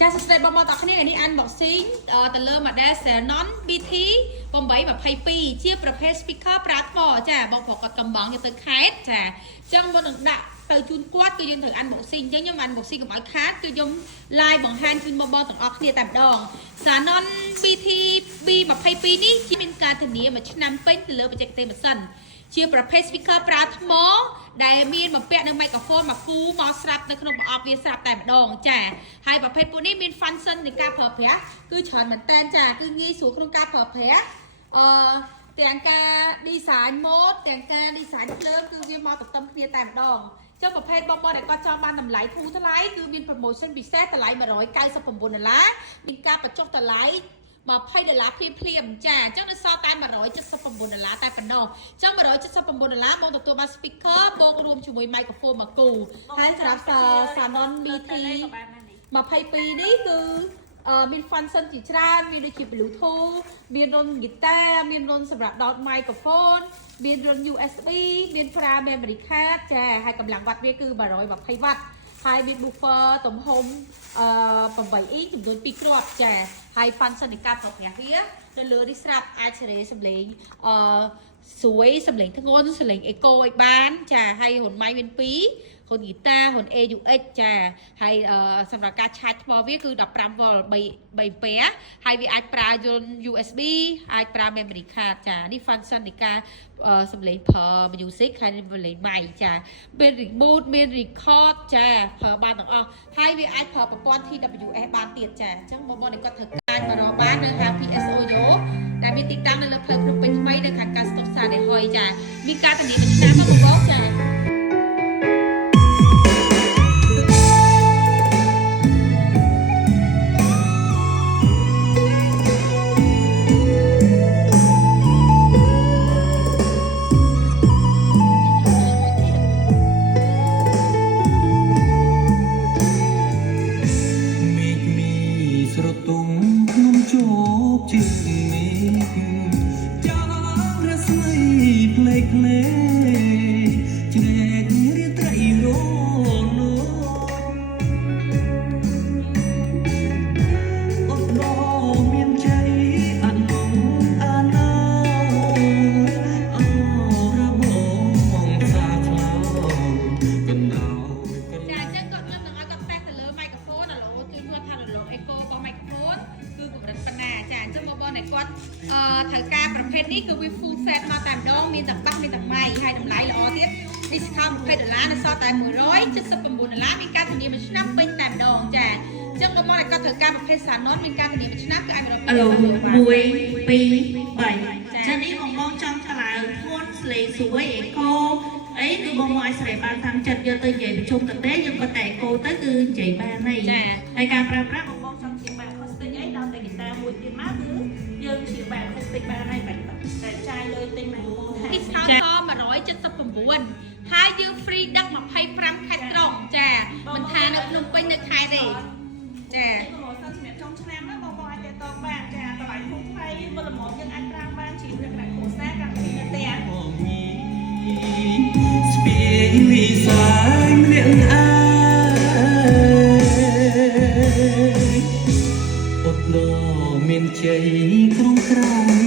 ចាសស្ដីបងប្អូនទាំងគ្នានេះ unboxing ទៅលើ model Xenon BT 822ជាប្រភេទ speaker ប្រើថ្មចាបងប្អូនគាត់កំបងយកទៅខេតចាអញ្ចឹងមុននឹងដាក់ទៅជូនគាត់គឺយើងត្រូវ unboxing អញ្ចឹងខ្ញុំ unboxing កុំឲ្យខាតគឺខ្ញុំ live បង្ហាញជូនបងប្អូនទាំងអស់គ្នាតែម្ដង Xenon BT B22 នេះជាមានការធានាមួយឆ្នាំពេញទៅលើបច្ចេកទេសម៉ាស៊ីនជាប្រភេទ speaker ប្រើថ្មដែលមានបំពាក់នៅ microphone មកគូមកស្រាប់នៅក្នុងប្រអប់វាស្រាប់តែម្ដងចាហើយប្រភេទពួកនេះមាន function នៃការប្រើប្រាស់គឺច្រើនមែនតើចាគឺងាយស្រួលក្នុងការប្រើប្រាស់ទាំងការ design mode ទាំងការ design ភ្លើងគឺវាមកទន្ទឹមគ្នាតែម្ដងចុះប្រភេទបងប្អូនដែលគាត់ចង់បានតម្លៃធូរថ្លៃគឺមាន promotion ពិសេសតម្លៃ$199មានការបញ្ចុះតម្លៃ$20ភ្លាមចាអញ្ចឹងនៅសល់តែ$179តែប៉ុណ្ណោះអញ្ចឹង$179មកទទួលបាន speaker បូករួមជាមួយ microphone មកគូហើយសម្រាប់ Xenon BT 22នេះគឺមាន function ជាច្រើនមានដូចជា Bluetooth មានរុន guitar មានរុនសម្រាប់ដោត microphone មានរុន USB មានប្រើ memory card ចាហើយកម្លាំងវ៉ាត់វាគឺ120វ៉ាត់ហើយមាន buffer ទំហំ8 អ៊ីចំនួន2គ្រាប់ចាហើយ function នៃការប្រើប្រាស់វានៅលើនេះស្រាប់អាចសេរីសំឡេងស្រួយសំឡេងធ្ងន់សំឡេង echo ឲ្យបានចាហើយហ៊ុនម៉ៃមាន2ហ៊ុនហ្គីតាហ៊ុន AUX ចាហើយសម្រាប់ការឆាចថ្មវាគឺ15 V 3 ampere ហើយវាអាចប្រើយន្ត USB អាចប្រើ memory card ចានេះ function នៃការសំឡេងប្រើ music ហើយសំឡេងម៉ៃចាមាន remote មាន record ចាប្រើបានទាំងអស់ហើយវាអាចប្រើប្រព័ន្ធ TWS បានទៀតចាអញ្ចឹងបងប្អូនគាត់ត្រូវការមករកបាននៅហាង PSO Yo ដែលមានទីតាំងនៅលើផ្លូវភ្នំពេញថ្មីនៅខាងកាស្តុកសានៃហុយចាមានការធានាមួយឆ្នាំមកបងប្អូនចាគាត់ត្រូវការប្រភេទនេះគឺវា full set មកតែម្ដងមានទាំងបាសមានទាំងម៉ៃហើយតម្លៃល្អទៀត discount $20នៅសល់តែ$179មានការធានាមួយឆ្នាំពេញតែម្ដងចាអញ្ចឹងបងប្អូនគាត់ត្រូវការប្រភេទ Xenon មានការធានាមួយឆ្នាំគឺអាច1 2 3ចានេះបងបងចង់ឆ្លើយធ្ងន់ស្លេងស្រួយអេកូអីគឺបងអាចស្រែកបានតាមចិត្តយកទៅនិយាយប្រជុំទៅទេយើងគាត់តែអេកូទៅគឺនិយាយបានហើយហើយការប្រើប្រាស់បងបងចង់ជាបែប acoustic អីដល់តែ guitar មួយទៀតមកគឺយើងជាបែប acoustic បានហើយបាច់តែចាយលើទិញមកថា discount 179ហើយយើង free ដឹក25ខេត្តក្រុងចាមិនថានៅភ្នំពេញនៅខេត្តទេចាប្រម៉ូសិនសម្រាប់ចុងឆ្នាំណាបងអាចទៅតងបានចាតម្លៃធូរថ្លៃមុនល្មមយើងអាចប្រើបានជាលក្ខណៈគ្រួសារកម្មវិធីនៅផ្ទះស្ពីលីសាយម្នាក់អាយអត់លោមានជ័យក្នុងក្រោម